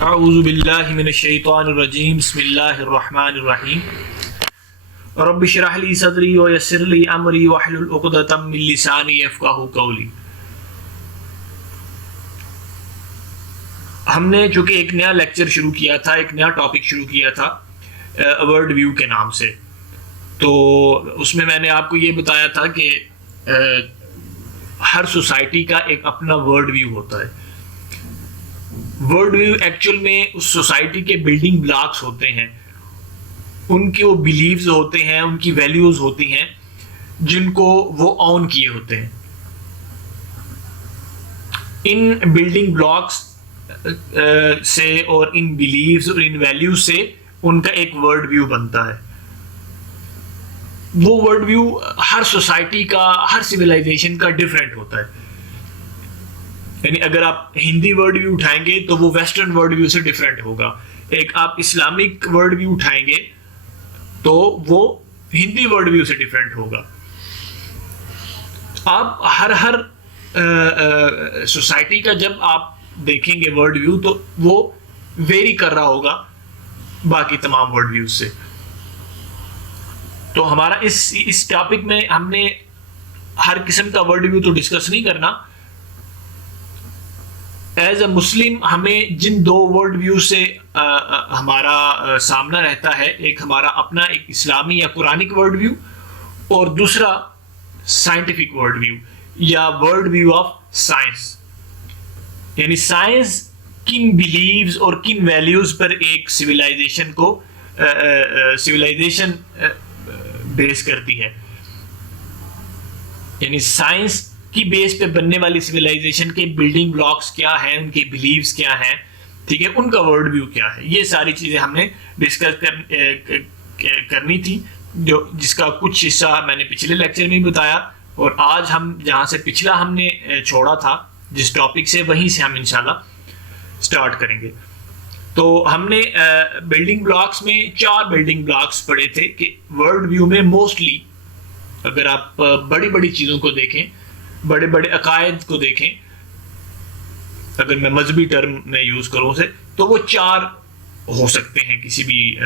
अऊज़ु बिल्लाहि मिनश्शैतानिर्रजीम बिस्मिल्लाहिर्रहमानिर्रहीम रब्बि इश्रह ली सदरी व यस्सिर ली अमरी वहलुल उक़दतम मिन लिसानी यफ़क़हू क़ौली। हमने चूँकि एक नया लेक्चर शुरू किया था, एक नया टॉपिक शुरू किया था वर्ल्ड व्यू के नाम से, तो उसमें मैंने आपको ये बताया था कि हर सोसाइटी का एक अपना वर्ल्ड व्यू होता है। वर्ल्ड व्यू एक्चुअल में उस सोसाइटी के बिल्डिंग ब्लॉक्स होते हैं, उनके वो बिलीव्स होते हैं, उनकी वैल्यूज होती हैं जिनको वो ऑन किए होते हैं। इन बिल्डिंग ब्लॉक्स से और इन बिलीव्स और इन वैल्यूज से उनका एक वर्ल्ड व्यू बनता है। वो वर्ल्ड व्यू हर सोसाइटी का, हर सिविलाइजेशन का डिफरेंट होता है। यानी अगर आप हिंदी वर्ल्ड व्यू उठाएंगे तो वो वेस्टर्न वर्ल्ड व्यू से डिफरेंट होगा। एक आप इस्लामिक वर्ल्ड व्यू उठाएंगे तो वो हिंदी वर्ल्ड व्यू से डिफरेंट होगा। आप हर सोसाइटी का जब आप देखेंगे वर्ल्ड व्यू तो वो वेरी कर रहा होगा बाकी तमाम वर्ल्ड व्यू से। तो हमारा इस टॉपिक में हमने हर किस्म का वर्ल्ड व्यू तो डिस्कस नहीं करना। एज अ मुस्लिम हमें जिन दो वर्ल्ड व्यू से हमारा सामना रहता है, एक हमारा अपना एक इस्लामी या कुरानिक वर्ल्ड व्यू और दूसरा साइंटिफिक वर्ल्ड व्यू या वर्ल्ड व्यू ऑफ साइंस। यानी साइंस किन बिलीव्स और किन वैल्यूज पर एक सिविलाइजेशन को सिविलाइजेशन बेस करती है। यानी साइंस की बेस पे बनने वाली सिविलाइजेशन के बिल्डिंग ब्लॉक्स क्या हैं, उनके बिलीव्स क्या हैं, ठीक है, उनका वर्ल्ड व्यू क्या है। ये सारी चीजें हमने डिस्कस करनी थी, जो जिसका कुछ हिस्सा मैंने पिछले लेक्चर में बताया। और आज हम जहां से पिछला हमने छोड़ा था जिस टॉपिक से, वहीं से हम इंशाल्लाह स्टार्ट करेंगे। तो हमने बिल्डिंग ब्लॉक्स में 4 बिल्डिंग ब्लॉक्स पढ़े थे कि वर्ल्ड व्यू में मोस्टली अगर आप बड़ी बड़ी चीजों को देखें, बड़े बड़े अकायद को देखें, अगर मैं मजहबी टर्म में यूज करूं से, तो वो 4 हो सकते हैं किसी भी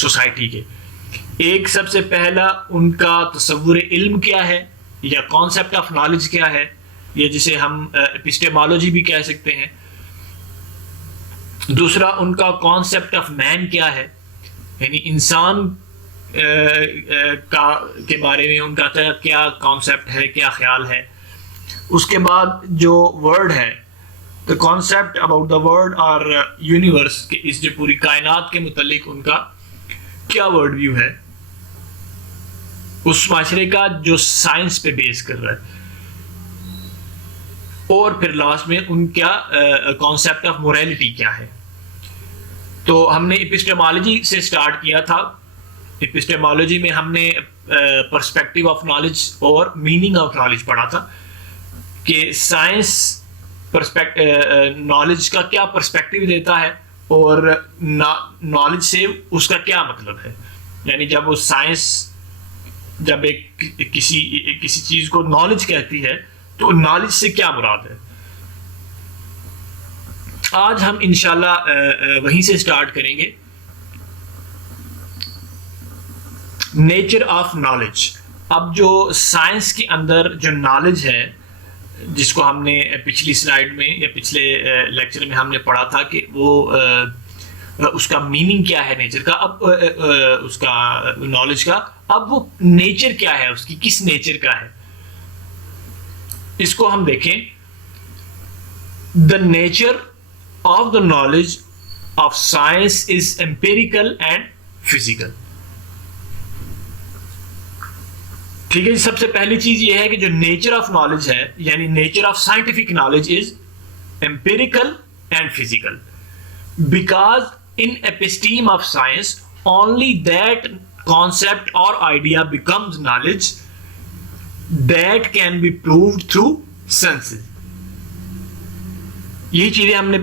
सोसाइटी के। एक सबसे पहला उनका तसव्वुर इल्म क्या है या कॉन्सेप्ट ऑफ नॉलेज क्या है, या जिसे हम एपिस्टेमोलॉजी भी कह सकते हैं। दूसरा उनका कॉन्सेप्ट ऑफ मैन क्या है, यानी इंसान के बारे में उनका क्या कॉन्सेप्ट है, क्या ख्याल है। उसके बाद जो वर्ड है, the concept about the world और यूनिवर्स, के इस जो पूरी कायनात के मुतालिक उनका क्या वर्ल्ड व्यू है, उस माशरे का जो साइंस पे बेस कर रहा है। और फिर लास्ट में उनका कॉन्सेप्ट ऑफ मोरालिटी क्या है। तो हमने एपिस्टेमोलॉजी से स्टार्ट किया था। एपिस्टेमोलॉजी में हमने पर्सपेक्टिव ऑफ नॉलेज और मीनिंग ऑफ नॉलेज पढ़ा था कि साइंस नॉलेज का क्या पर्सपेक्टिव देता है और नॉलेज से उसका क्या मतलब है। यानी जब वो साइंस जब एक किसी चीज को नॉलेज कहती है तो नॉलेज से क्या मुराद है। आज हम इंशाल्लाह वहीं से स्टार्ट करेंगे। Nature of knowledge. अब जो साइंस के अंदर जो नॉलेज है, जिसको हमने पिछली स्लाइड में या पिछले लेक्चर में हमने पढ़ा था कि वो उसका मीनिंग क्या है नेचर का, अब उसका नॉलेज का, अब वो नेचर क्या है, उसकी किस नेचर का है, इसको हम देखें। The nature of the knowledge of science is empirical and physical. ठीक है, सबसे पहली चीज ये है कि जो नेचर ऑफ नॉलेज है, यानी nature of scientific knowledge is empirical and physical, because in episteme of science only that concept और idea becomes knowledge that can be proved through senses. यही चीजें हमने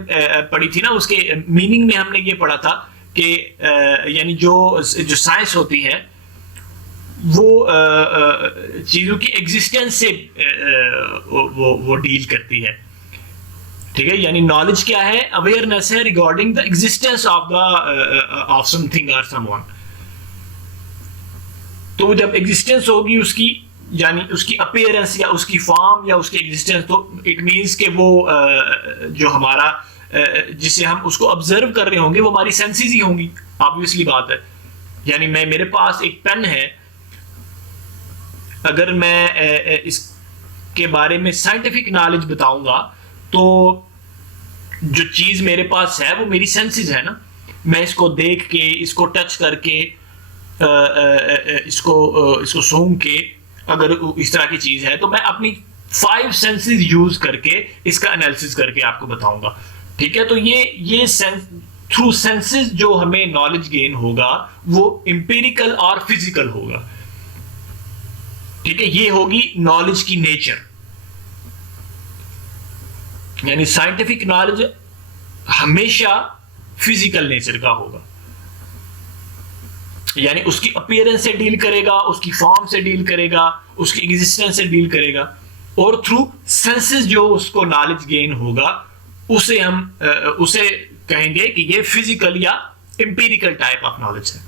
पढ़ी थी ना। उसके मीनिंग में हमने ये पढ़ा था कि यानी जो साइंस होती है वो चीजों की एग्जिस्टेंस से वो डील करती है। ठीक है, यानी नॉलेज क्या है, अवेयरनेस है regarding the existence of something और समवन। तो जब एग्जिस्टेंस होगी उसकी, यानी उसकी अपीयरेंस या उसकी फॉर्म या उसकी एग्जिस्टेंस, तो इट मींस कि वो जो हमारा जिसे हम उसको ऑब्जर्व कर रहे होंगे वो हमारी सेंसेस ही होंगी, ऑब्वियसली बात है। यानी मेरे पास एक पेन है, अगर मैं इसके बारे में साइंटिफिक नॉलेज बताऊंगा तो जो चीज मेरे पास है वो मेरी सेंसेस है ना। मैं इसको देख के, इसको टच करके, इसको सूंघ के, अगर इस तरह की चीज है तो मैं अपनी 5 सेंसेस यूज करके इसका एनालिसिस करके आपको बताऊंगा। ठीक है, तो ये थ्रू सेंसेस जो हमें नॉलेज गेन होगा वो एम्पिरिकल और फिजिकल होगा। ठीक है, ये होगी नॉलेज की नेचर, यानी साइंटिफिक नॉलेज हमेशा फिजिकल नेचर का होगा, यानी उसकी अपीयरेंस से डील करेगा, उसकी फॉर्म से डील करेगा, उसकी एग्जिस्टेंस से डील करेगा, और थ्रू सेंसेस जो उसको नॉलेज गेन होगा उसे हम उसे कहेंगे कि ये फिजिकल या एम्पिरिकल टाइप ऑफ नॉलेज है।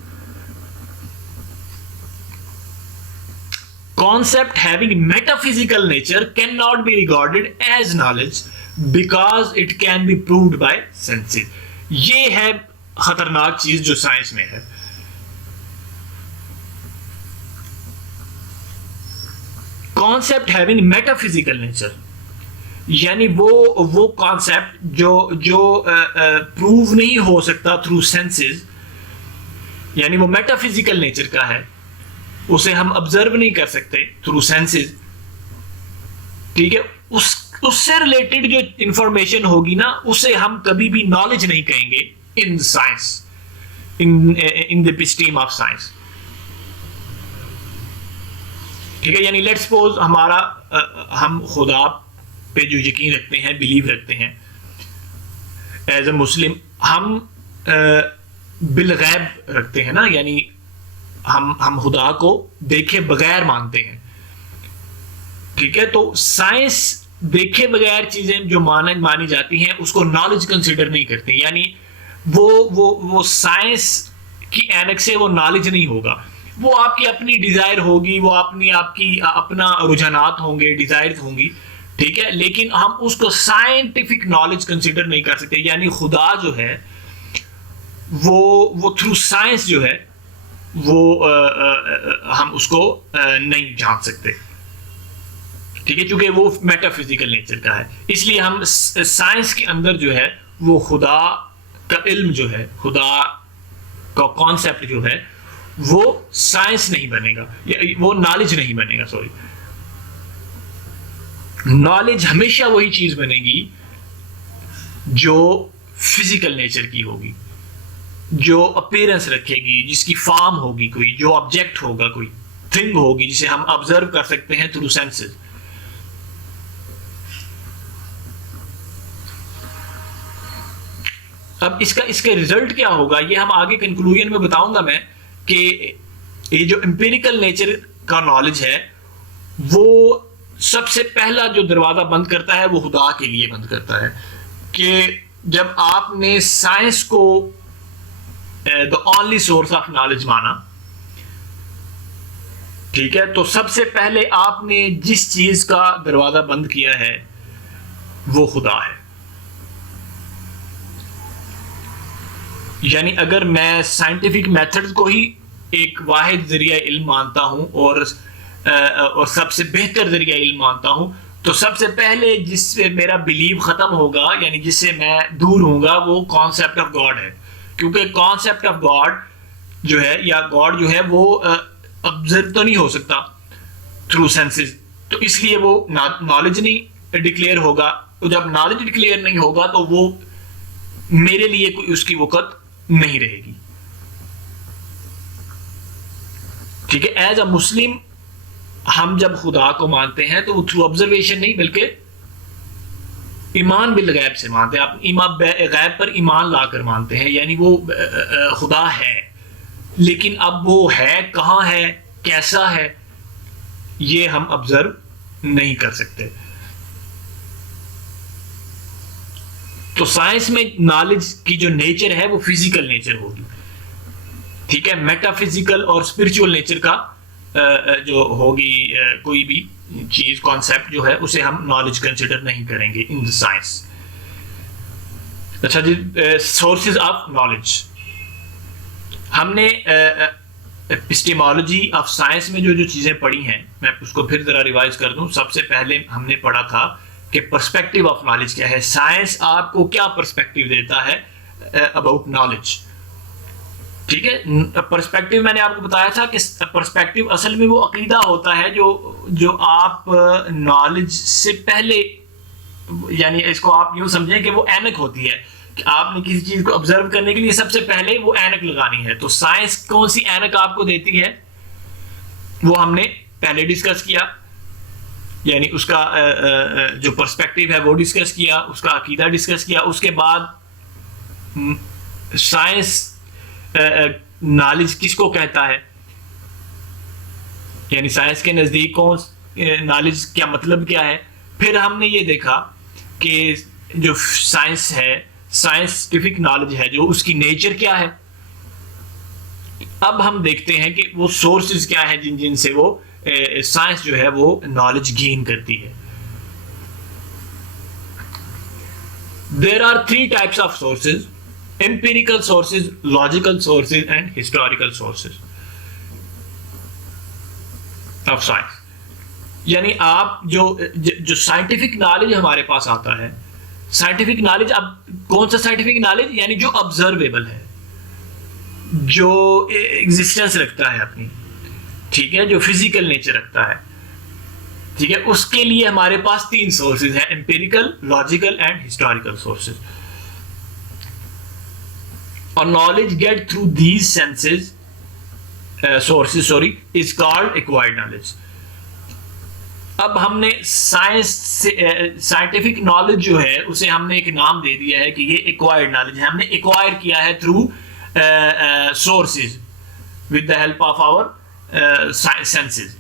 Concept having metaphysical nature cannot be regarded as knowledge because it can be proved by senses। ये है खतरनाक चीज जो साइंस में है। कॉन्सेप्ट हैविंग मेटाफिजिकल नेचर, यानी वो कॉन्सेप्ट जो प्रूव नहीं हो सकता थ्रू सेंसेस, यानी वो मेटाफिजिकल नेचर का है, उसे हम ऑब्जर्व नहीं कर सकते थ्रू सेंसेस। ठीक है, उससे रिलेटेड जो इंफॉर्मेशन होगी ना उसे हम कभी भी नॉलेज नहीं कहेंगे in science, in the episteme of science. ठीक है, यानी लेट्स सपोज हम खुदा पे जो यकीन रखते हैं, बिलीव रखते हैं एज ए मुस्लिम, हम बिलगैब रखते हैं ना, यानी हम खुदा को देखे बगैर मानते हैं। ठीक है, तो साइंस देखे बगैर चीजें जो मानी जाती हैं उसको नॉलेज कंसिडर नहीं करती, यानी वो साइंस की एनक से वो नॉलेज नहीं होगा, वो आपकी अपनी डिजायर होगी, वो आपकी अपना रुझानात होंगे, डिजायर होंगी। ठीक है, लेकिन हम उसको साइंटिफिक नॉलेज कंसिडर नहीं कर सकते, यानी खुदा जो है वो थ्रू साइंस जो है वो हम उसको नहीं जान सकते। ठीक है, क्योंकि वो मेटाफिजिकल नेचर का है, इसलिए हम साइंस के अंदर जो है वो खुदा का इल्म जो है, खुदा का कॉन्सेप्ट जो है वो साइंस नहीं बनेगा, वो नॉलेज नहीं बनेगा, सॉरी। नॉलेज हमेशा वही चीज बनेगी जो फिजिकल नेचर की होगी, जो अपीयरेंस रखेगी, जिसकी फॉर्म होगी, कोई जो ऑब्जेक्ट होगा, कोई थिंग होगी जिसे हम ऑब्जर्व कर सकते हैं थ्रू सेंसेस। अब इसका रिजल्ट क्या होगा ये हम आगे कंक्लूजन में बताऊंगा मैं, कि ये जो एम्पिरिकल नेचर का नॉलेज है वो सबसे पहला जो दरवाजा बंद करता है वो खुदा के लिए बंद करता है, कि जब आपने साइंस को the only source of knowledge माना, ठीक है, तो सबसे पहले आपने जिस चीज का दरवाजा बंद किया है वो खुदा है। यानी अगर मैं साइंटिफिक मेथड को ही एक वाहिद जरिया इल्म मानता हूं और सबसे बेहतर जरिया इल्म मानता हूं, तो सबसे पहले जिससे मेरा बिलीव खत्म होगा, यानी जिससे मैं दूर होऊंगा, वो कॉन्सेप्ट ऑफ गॉड है। क्योंकि कॉन्सेप्ट ऑफ गॉड जो है या गॉड जो है वो ऑब्जर्व तो नहीं हो सकता थ्रू सेंसेस, तो इसलिए वो नॉलेज नहीं डिक्लेयर होगा। तो जब नॉलेज डिक्लेयर नहीं होगा तो वो मेरे लिए कोई उसकी वक़्त नहीं रहेगी। ठीक है, एज अ मुस्लिम हम जब खुदा को मानते हैं तो वो थ्रू ऑब्जर्वेशन नहीं बल्कि ईमान बिल गैब से मानते हैं। आप गैब पर ईमान लाकर मानते हैं, यानी वो खुदा है, लेकिन अब वो है कहाँ है, कैसा है, ये हम ऑब्जर्व नहीं कर सकते। तो साइंस में नॉलेज की जो नेचर है वो फिजिकल नेचर होगी, ठीक है। मेटाफिजिकल और स्पिरिचुअल नेचर का जो होगी कोई भी चीज, कॉन्सेप्ट जो है, उसे हम नॉलेज कंसिडर नहीं करेंगे इन द साइंस। अच्छा जी, सोर्सेज ऑफ नॉलेज। हमने एपिस्टेमोलॉजी ऑफ साइंस में जो जो चीजें पढ़ी हैं, मैं उसको फिर जरा रिवाइज कर दूं। सबसे पहले हमने पढ़ा था कि पर्सपेक्टिव ऑफ नॉलेज क्या है, साइंस आपको क्या पर्सपेक्टिव देता है अबाउट नॉलेज, ठीक है। पर्सपेक्टिव मैंने आपको बताया था कि पर्सपेक्टिव असल में वो अकीदा होता है जो आप नॉलेज से पहले, यानी इसको आप यूं समझें कि वो ऐनक होती है कि आपने किसी चीज को ऑब्जर्व करने के लिए सबसे पहले वो ऐनक लगानी है। तो साइंस कौन सी ऐनक आपको देती है वो हमने पहले डिस्कस किया, यानी उसका जो पर्सपेक्टिव है वो डिस्कस किया, उसका अकीदा डिस्कस किया। उसके बाद साइंस नॉलेज किसको कहता है, यानी साइंस के नजदीक कौन नॉलेज क्या मतलब क्या है। फिर हमने ये देखा कि जो साइंस है, साइंटिफिक नॉलेज है जो, उसकी नेचर क्या है। अब हम देखते हैं कि वो सोर्सेज क्या है जिनसे वो साइंस जो है वो नॉलेज गेन करती है। There are 3 types of sources: empirical sources, logical sources and historical sources of science। यानी आप जो साइंटिफिक नॉलेज हमारे पास आता है, साइंटिफिक नॉलेज, अब कौन सा साइंटिफिक नॉलेज, यानी जो ऑब्जर्वेबल है, जो एग्जिस्टेंस रखता है अपनी, ठीक है, जो फिजिकल नेचर रखता है, ठीक है, उसके लिए हमारे पास 3 सोर्सेज हैं: empirical, logical and historical sources. और knowledge get through these senses sources is called acquired knowledge. अब हमने साइंस से साइंटिफिक नॉलेज जो है उसे हमने एक नाम दे दिया है कि ये एक्वायर्ड नॉलेज है, हमने एक्वायर किया है through sources with the help of our senses.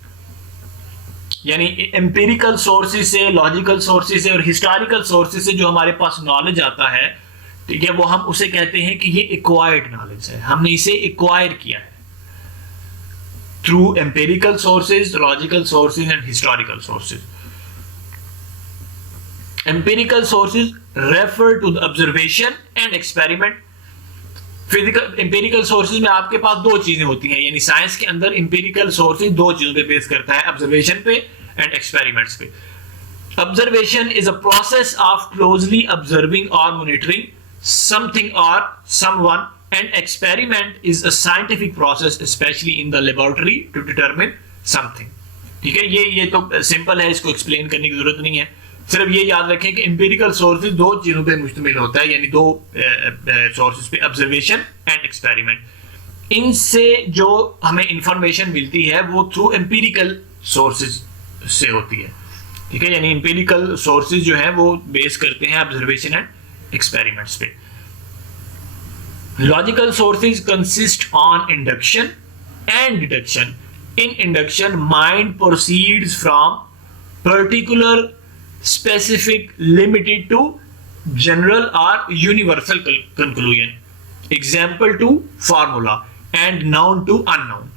यानी एम्पिरिकल सोर्सेज से, लॉजिकल सोर्सेज से और हिस्टोरिकल सोर्सेज से जो हमारे पास नॉलेज आता है, ठीक है, वो हम उसे कहते हैं कि ये एक्वायर्ड नॉलेज है, हमने इसे एक्वायर किया है through empirical sources, logical sources and historical sources. Empirical sources refer to the observation and experiment. Physical empirical sources में आपके पास 2 चीजें होती हैं, यानी साइंस के अंदर एम्पिरिकल सोर्सेज 2 चीजों पे बेस करता है: ऑब्जर्वेशन पे एंड एक्सपेरिमेंट्स पे। Observation is a process of closely observing और monitoring something or someone, and experiment is a scientific process especially in the laboratory to determine something। ठीक है, ये तो सिंपल है, इसको एक्सप्लेन करने की जरूरत नहीं है। सिर्फ ये याद रखें कि एम्पिरिकल सोर्सेज 2 चीजों पे मुश्तमिल होता है, यानी 2 सोर्सेज पे, ऑब्जर्वेशन एंड एक्सपेरिमेंट। इनसे जो हमें इंफॉर्मेशन मिलती है वो थ्रू एम्पिरिकल सोर्सेज से होती है, ठीक है, यानी एम्पिरिकल सोर्सेज जो है वो बेस करते हैं ऑब्जर्वेशन एंड experiments पे। Logical sources consist on induction and deduction। In induction, mind proceeds from particular, specific, limited to general or universal conclusion, example to formula, and noun to unknown।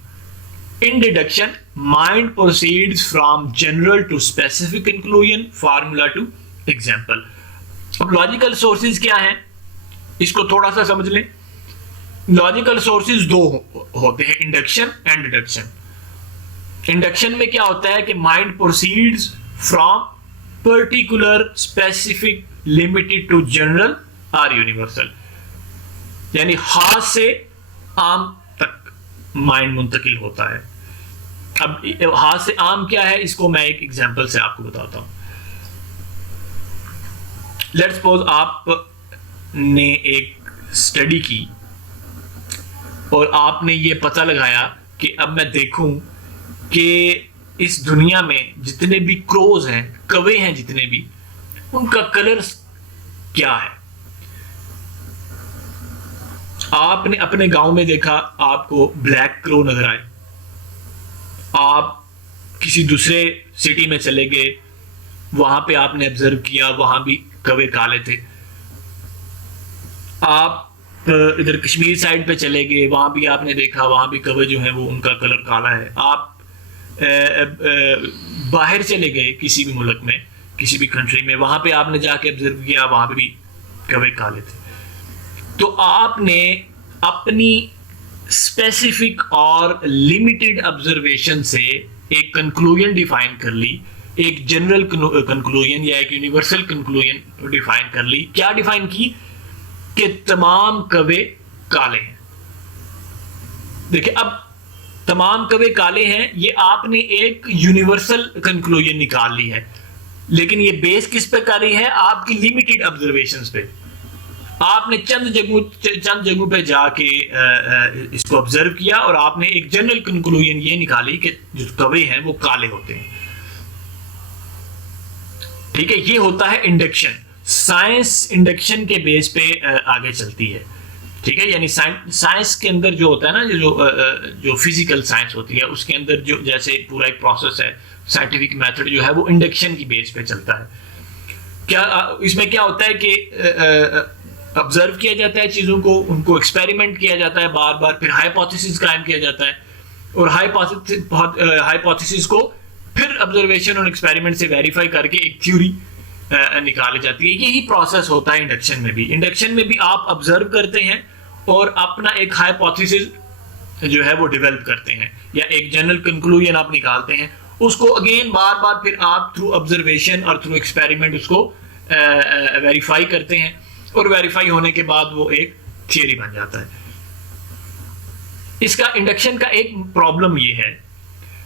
In deduction, mind proceeds from general to specific conclusion, formula to example। अब logical sources क्या हैं, इसको थोड़ा सा समझ लें। Logical sources 2 होते हैं: इंडक्शन एंड डिडक्शन। इंडक्शन में क्या होता है कि mind proceeds from particular, specific, limited to general और यूनिवर्सल, यानी खास से आम तक माइंड मुंतकिल होता है। अब हाथ से आम क्या है, इसको मैं एक एग्जांपल से आपको बताता हूं। लेट्स सपोज आपने एक स्टडी की और आपने ये पता लगाया कि अब मैं देखूं कि इस दुनिया में जितने भी क्रोज हैं, कौवे हैं, जितने भी, उनका कलर क्या है। आपने अपने गांव में देखा, आपको ब्लैक क्रो नजर आए। आप किसी दूसरे सिटी में चले गए, वहां पे आपने ऑब्जर्व किया, वहां भी कौवे काले थे। आप इधर कश्मीर साइड पे चले गए, वहां भी आपने देखा, वहां भी कवे जो है वो उनका कलर काला है। आप बाहर चले गए किसी भी मुल्क में, किसी भी कंट्री में, वहां पे आपने जाके ऑब्जर्व किया, वहां पे भी कवे काले थे। तो आपने अपनी स्पेसिफिक और लिमिटेड ऑब्जर्वेशन से एक कंक्लूजन डिफाइन कर ली, एक जनरल कंक्लूजन या एक यूनिवर्सल कंक्लूजन डिफाइन कर ली। क्या डिफाइन की? कि तमाम कवे काले हैं। देखिए, अब तमाम कवे काले हैं, ये आपने एक यूनिवर्सल कंक्लूजन निकाल ली है, लेकिन ये बेस किस पे कर रही है? आपकी लिमिटेड ऑब्जर्वेशंस पे। आपने चंद जगहों पे जाके इसको ऑब्जर्व किया और आपने एक जनरल कंक्लूजन ये निकाली कि जो कवे हैं वो काले होते हैं। ठीक है, ये होता है इंडक्शन। साइंस इंडक्शन के बेस पे आगे चलती है। ठीक है, यानी साइंस के अंदर जो होता है ना, जो फिजिकल साइंस होती है, उसके अंदर जो जैसे पूरा एक प्रोसेस है, साइंटिफिक मेथड जो है वो इंडक्शन की बेस पे चलता है। क्या इसमें क्या होता है कि ऑब्जर्व किया जाता है चीजों को, उनको एक्सपेरिमेंट किया जाता है बार बार, फिर हाइपोथेसिस कायम किया जाता है, और हाइपोथेसिस को फिर ऑब्जर्वेशन और एक्सपेरिमेंट से वेरीफाई करके एक थ्योरी निकाली जाती है। यही प्रोसेस होता है इंडक्शन में भी। इंडक्शन में भी आप ऑब्जर्व करते हैं और अपना एक हाइपोथेसिस जो है वो डेवलप करते हैं, या एक जनरल कंक्लूजन आप निकालते हैं, उसको अगेन बार बार फिर आप थ्रू ऑब्जर्वेशन और थ्रू एक्सपेरिमेंट उसको वेरीफाई करते हैं, और वेरीफाई होने के बाद वो एक थियरी बन जाता है। इसका इंडक्शन का एक प्रॉब्लम ये है,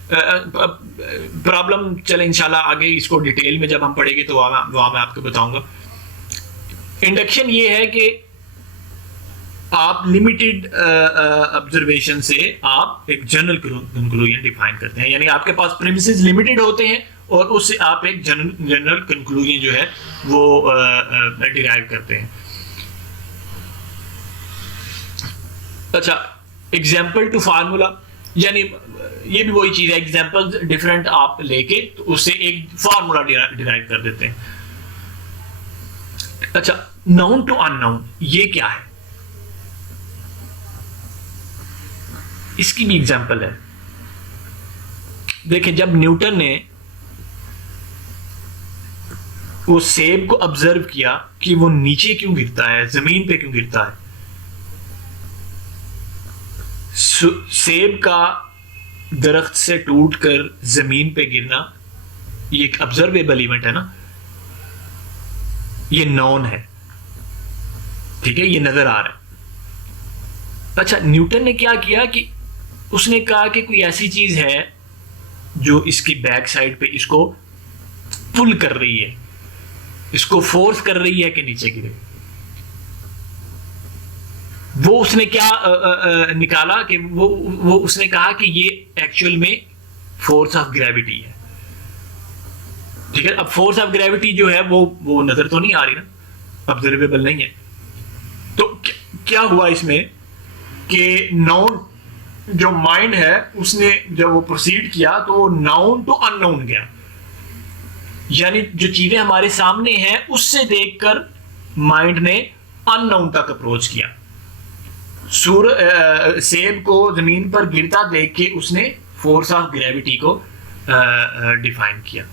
प्रॉब्लम चले इंशाल्लाह आगे इसको डिटेल में जब हम पढ़ेंगे तो वहां मैं आपको बताऊंगा। इंडक्शन ये है कि आप लिमिटेड ऑब्जर्वेशन से आप एक जनरल कंक्लूजन डिफाइन करते हैं, यानी आपके पास प्रीमिसेस लिमिटेड होते हैं और उससे आप एक जनरल कंक्लूजन जो है वो डिराइव करते हैं। अच्छा, एग्जाम्पल टू फार्मूला, यानी ये भी वही चीज है, एग्जाम्पल डिफरेंट आप लेके तो उससे एक फार्मूला डिराइव कर देते हैं। अच्छा, नाउन टू अननाउन ये क्या है? इसकी भी एग्जाम्पल है। देखिए, जब न्यूटन ने वो सेब को ऑब्जर्व किया कि वो नीचे क्यों गिरता है, जमीन पे क्यों गिरता है, सेब का दरख्त से टूटकर जमीन पे गिरना ये एक ऑब्जर्वेबल इवेंट है ना, ये नॉन है। ठीक है, ये नजर आ रहा है। अच्छा, न्यूटन ने क्या किया कि उसने कहा कि कोई ऐसी चीज है जो इसकी बैक साइड पे इसको पुल कर रही है, इसको फोर्स कर रही है कि नीचे गिरे। वो उसने क्या निकाला कि वो उसने कहा कि ये एक्चुअल में फोर्स ऑफ ग्रेविटी है। ठीक है, अब फोर्स ऑफ ग्रेविटी जो है वो नजर तो नहीं आ रही ना, ऑब्जर्वेबल नहीं है। तो क्या हुआ इसमें कि नाउन जो माइंड है उसने जब वो प्रोसीड किया तो वो नाउन टू अननाउन गया, यानी जो चीजें हमारे सामने हैं उससे देखकर माइंड ने अननाउन तक अप्रोच किया। सेब को जमीन पर गिरता देख के उसने फोर्स ऑफ ग्रेविटी को डिफाइन किया।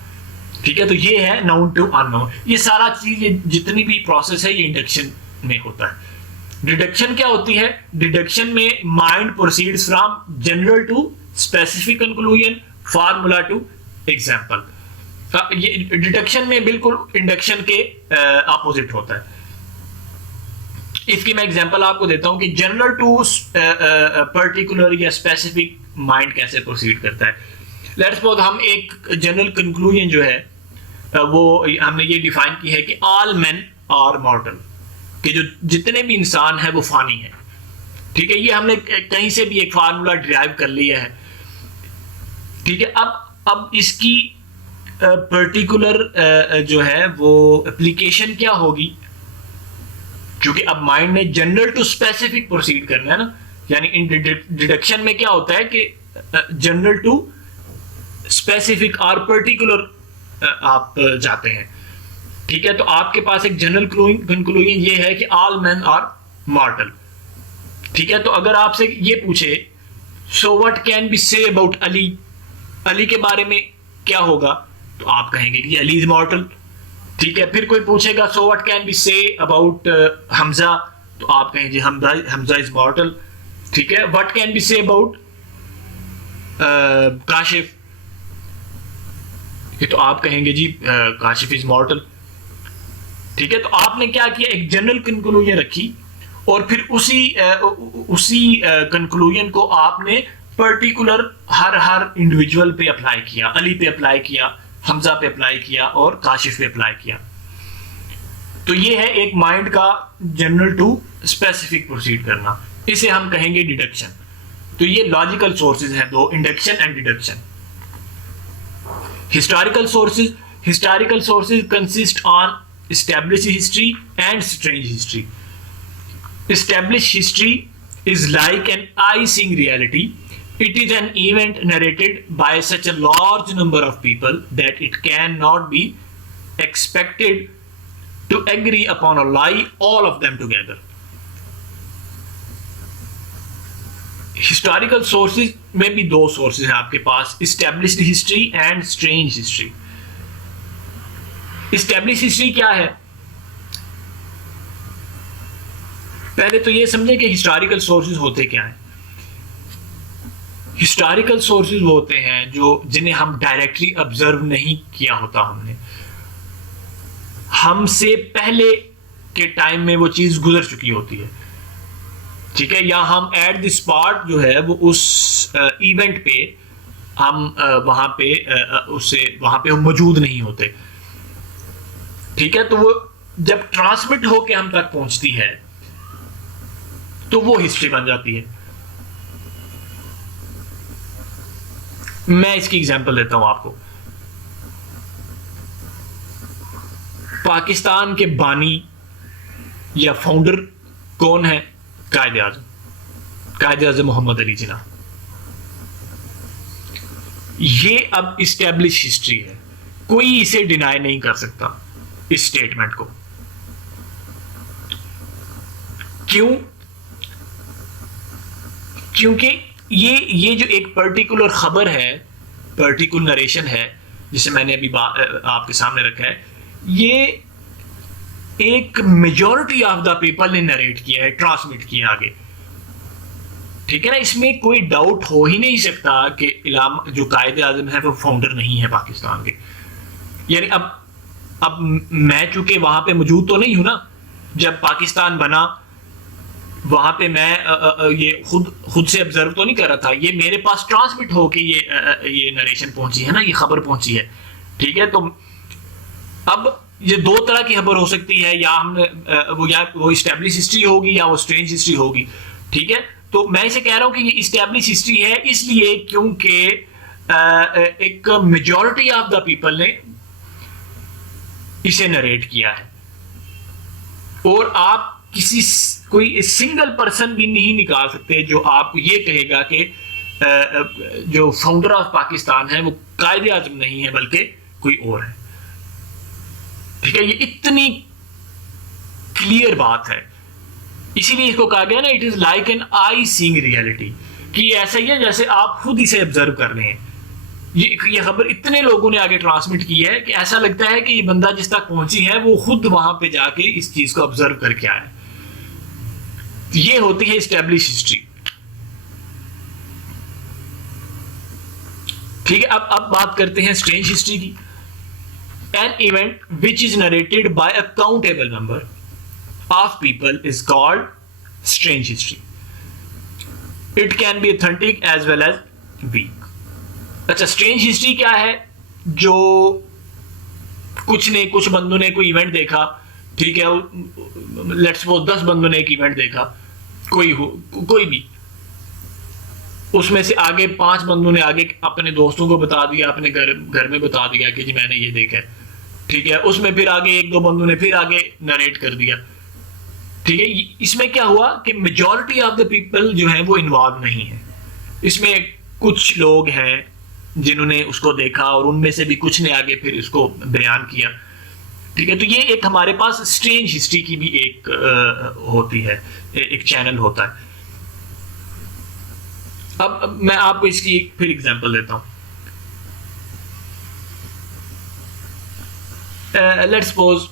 ठीक है, तो ये है नाउन टू अननाउन। ये सारा चीज, जितनी भी प्रोसेस है, ये इंडक्शन में होता है। डिडक्शन क्या होती है? डिडक्शन में mind proceeds from general to specific conclusion, formula to example. ये डिडक्शन में बिल्कुल इंडक्शन के अपोजिट होता है। इसकी मैं एग्जांपल आपको देता हूं कि जनरल टू पर्टिकुलर या स्पेसिफिक माइंड कैसे प्रोसीड करता है। लेट्स सपोज हम एक जनरल कंक्लूजन जो है वो हमने ये डिफाइन की है कि ऑल मेन आर मॉर्टल, कि जो जितने भी इंसान है वो फानी है। ठीक है, ये हमने कहीं से भी एक फार्मूला डिराइव कर लिया है। ठीक है, अब इसकी पर्टिकुलर जो है वो एप्लीकेशन क्या होगी, क्योंकि अब माइंड ने जनरल टू स्पेसिफिक प्रोसीड करना है ना, यानी इन डिडक्शन में क्या होता है कि जनरल टू स्पेसिफिक और पर्टिकुलर आप जाते हैं। ठीक है, तो आपके पास एक जनरल कंक्लूजन ये है कि ऑल मैन आर मॉर्टल। ठीक है, तो अगर आपसे ये पूछे so what can be say about Ali, Ali के बारे में क्या होगा, तो आप कहेंगे कि अली इज मॉर्टल। ठीक है, फिर कोई पूछेगा so what can be say about Hamza, तो आप कहेंगे हमजा इज मॉर्टल। ठीक है, what can be say about Kashif, तो आप कहेंगे जी काशिफ इज मॉर्टल। ठीक है, तो आपने क्या किया, एक जनरल कंक्लूजन रखी और फिर उसी कंक्लूजन को आपने पर्टिकुलर हर इंडिविजुअल पे अप्लाई किया, अली पे अप्लाई किया, हमजा पे अप्लाई किया और काशिफ पे अप्लाई किया। तो ये है एक माइंड का जनरल टू स्पेसिफिक प्रोसीड करना, इसे हम कहेंगे डिडक्शन। तो ये लॉजिकल सोर्सेज हैं दो, induction and deduction. Historical sources consist on established history and strange history. Established history is like an eye-seeing reality. It is an event narrated by such a large number of people that it cannot be expected to agree upon or lie all of them together. Historical sources में भी दो sources हैं आपके पास, established history and strange history. Established history क्या है? पहले तो ये समझे कि हिस्टोरिकल सोर्सेज होते क्या हैं। हिस्टोरिकल सोर्सेज वो होते हैं जिन्हें हम डायरेक्टली ऑब्जर्व नहीं किया होता, हमसे पहले के टाइम में वो चीज गुजर चुकी होती है। ठीक है, या हम एट द स्पॉट जो है वो उस इवेंट पे हम वहां पे मौजूद नहीं होते। ठीक है, तो वो जब ट्रांसमिट होके हम तक पहुंचती है तो वो हिस्ट्री बन जाती है। मैं इसकी एग्जांपल देता हूं आपको। पाकिस्तान के बानी या फाउंडर कौन है? कायदे आज़म मोहम्मद अली जिन्ना। ये अब इस्टेब्लिश हिस्ट्री है, कोई इसे डिनाई नहीं कर सकता इस स्टेटमेंट को। क्यों? क्योंकि ये जो एक पर्टिकुलर खबर है, पर्टिकुलर नरेशन है, जिसे मैंने अभी आपके सामने रखा है, ये एक मेजॉरिटी ऑफ द पीपल ने नरेट किया है, ट्रांसमिट किया आगे। ठीक है ना, इसमें कोई डाउट हो ही नहीं सकता कि जो कायदे आज़म है वो फाउंडर नहीं है पाकिस्तान के। यानी अब मैं चूंकि वहां पे मौजूद तो नहीं हूं ना जब पाकिस्तान बना, वहां पे मैं ये खुद से ऑब्जर्व तो नहीं कर रहा था, ये मेरे पास ट्रांसमिट होके ये नरेशन पहुंची है ना, ये खबर पहुंची है। ठीक है, तो अब ये दो तरह की खबर हो सकती है, या वो इस्टेब्लिश हिस्ट्री होगी या वो स्ट्रेंज हिस्ट्री होगी। ठीक है, तो मैं इसे कह रहा हूं कि ये इस्टेब्लिश हिस्ट्री है इसलिए क्योंकि एक मेजॉरिटी ऑफ द पीपल ने इसे नरेट किया है, और आप कोई सिंगल पर्सन भी नहीं निकाल सकते जो आपको ये कहेगा कि जो फाउंडर ऑफ पाकिस्तान है वो कायदे आज़म नहीं है बल्कि कोई और है। ठीक है, ये इतनी क्लियर बात है, इसीलिए इसको कहा गया ना, it is like an I seeing reality, कि ऐसा ही है जैसे आप खुद इसे ऑब्जर्व कर रहे हैं। ये खबर इतने लोगों ने आगे ट्रांसमिट की है कि ऐसा लगता है कि ये बंदा जिस तक पहुंची है वो खुद वहां पे जाके इस चीज को ऑब्जर्व करके आया। ये होती है एस्टेब्लिश हिस्ट्री। ठीक है, अब बात करते हैं स्ट्रेंज हिस्ट्री की। An event which is narrated by a countable number of people is called strange history. It can be authentic as well as weak. अच्छा, स्ट्रेंज हिस्ट्री क्या है? जो कुछ बंदों ने कोई इवेंट देखा, ठीक है, लेट्स सपोज 10 बंदों ने एक इवेंट देखा, कोई भी, उसमें से आगे 5 बंदों ने आगे अपने दोस्तों को बता दिया, अपने घर में बता दिया कि जी मैंने ये देखा है। ठीक है, उसमें फिर आगे 1-2 बंदों ने फिर आगे नरेट कर दिया। ठीक है, इसमें क्या हुआ कि मेजॉरिटी ऑफ द पीपल जो है वो इन्वॉल्व नहीं है। इसमें कुछ लोग हैं जिन्होंने उसको देखा और उनमें से भी कुछ ने आगे फिर इसको बयान किया। ठीक है, तो ये एक हमारे पास स्ट्रेंज हिस्ट्री की भी एक होती है, एक चैनल होता है। अब मैं आपको इसकी फिर एग्जांपल देता हूं। लेट्स सपोज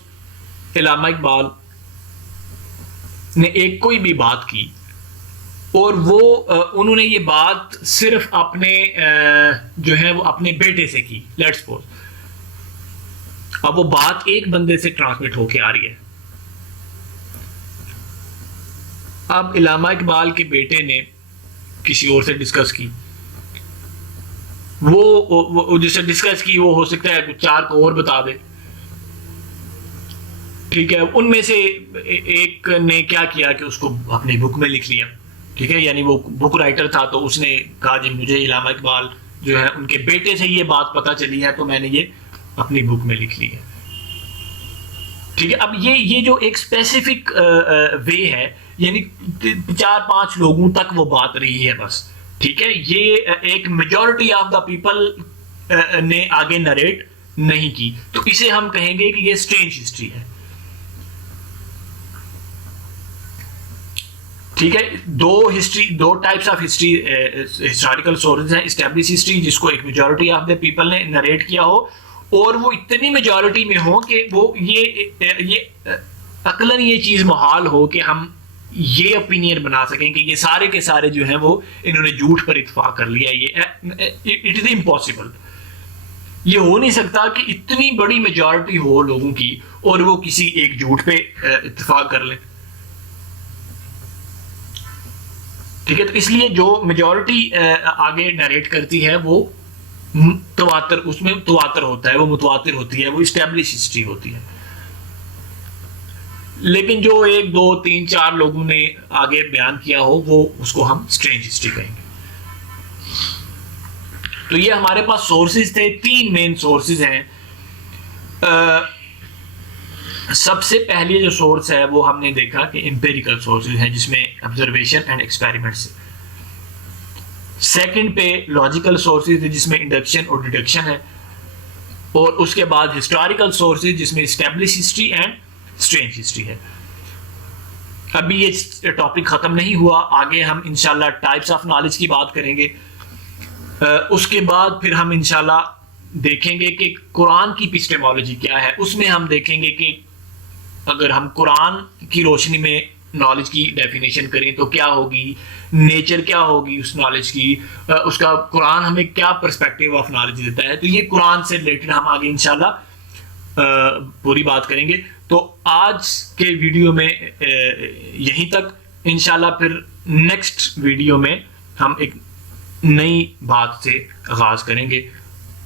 इल्लामा इकबाल ने एक कोई भी बात की और वो उन्होंने ये बात सिर्फ अपने जो है वो अपने बेटे से की, लेट्स सपोज। अब वो बात एक बंदे से ट्रांसमिट होके आ रही है। अब इल्लामा इकबाल के बेटे ने किसी और से डिस्कस की, वो जिससे डिस्कस की वो हो सकता है 4 को और बता दे, ठीक है। उनमें से एक ने क्या किया कि उसको अपनी बुक में लिख लिया, ठीक है, यानी वो बुक राइटर था, तो उसने कहा जी मुझे इल्लामा इकबाल जो है उनके बेटे से ये बात पता चली है, तो मैंने ये अपनी बुक में लिख ली है, ठीक है। अब ये जो एक स्पेसिफिक वे है, यानी 4-5 लोगों तक वो बात रही है बस, ठीक है। ये एक मेजॉरिटी ऑफ द पीपल ने आगे नरेट नहीं की, तो इसे हम कहेंगे कि ये स्ट्रेंज हिस्ट्री है, ठीक है। दो types of history, historical sources हैं। एस्टैब्लिश हिस्ट्री जिसको एक मेजॉरिटी ऑफ द पीपल ने नरेट किया हो और वो इतनी मेजॉरिटी में हो कि वो ये अकलन ये चीज मुहाल हो कि हम ये ओपिनियन बना सकें कि ये सारे के सारे जो हैं वो इन्होंने झूठ पर इत्तेफाक कर लिया, ये इट इज इम्पॉसिबल। ये हो नहीं सकता कि इतनी बड़ी मेजॉरिटी हो लोगों की और वो किसी एक झूठ पे इत्तेफाक कर लें, ठीक है। तो इसलिए जो मेजॉरिटी आगे नरेट करती है वो तवातर, उसमें तवातर होता है, वो मुतवातिर होती है, वो इस्टेब्लिश हिस्ट्री होती है। लेकिन जो 1, 2, 3, 4 लोगों ने आगे बयान किया हो वो उसको हम स्ट्रेंज हिस्ट्री कहेंगे। तो ये हमारे पास सोर्सेज थे, 3 मेन सोर्सेज हैं। सबसे पहले जो सोर्स है वो हमने देखा कि एम्पिरिकल सोर्सेज हैं जिसमें ऑब्जर्वेशन एंड एक्सपेरिमेंट्स। सेकंड पे लॉजिकल सोर्सेज है जिसमें इंडक्शन और डिडक्शन है, और उसके बाद हिस्टोरिकल सोर्सेज जिसमें establish history and strange history है। अभी ये टॉपिक खत्म नहीं हुआ, आगे हम इंशाल्लाह टाइप्स ऑफ नॉलेज की बात करेंगे। उसके बाद फिर हम इंशाल्लाह देखेंगे कि कुरान की एपिस्टेमोलॉजी क्या है। उसमें हम देखेंगे कि अगर हम कुरान की रोशनी में नॉलेज की डेफिनेशन करें तो क्या होगी, नेचर क्या होगी उस नॉलेज की, उसका कुरान हमें क्या पर्सपेक्टिव ऑफ नॉलेज देता है। तो ये कुरान से रिलेटेड हम आगे इंशाल्लाह पूरी बात करेंगे। तो आज के वीडियो में यहीं तक, इंशाल्लाह फिर नेक्स्ट वीडियो में हम एक नई बात से आगाज करेंगे।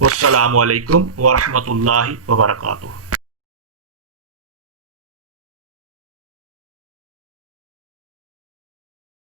वस्सलामु अलैकुम वरहमतुल्लाहि वबरकातुहू।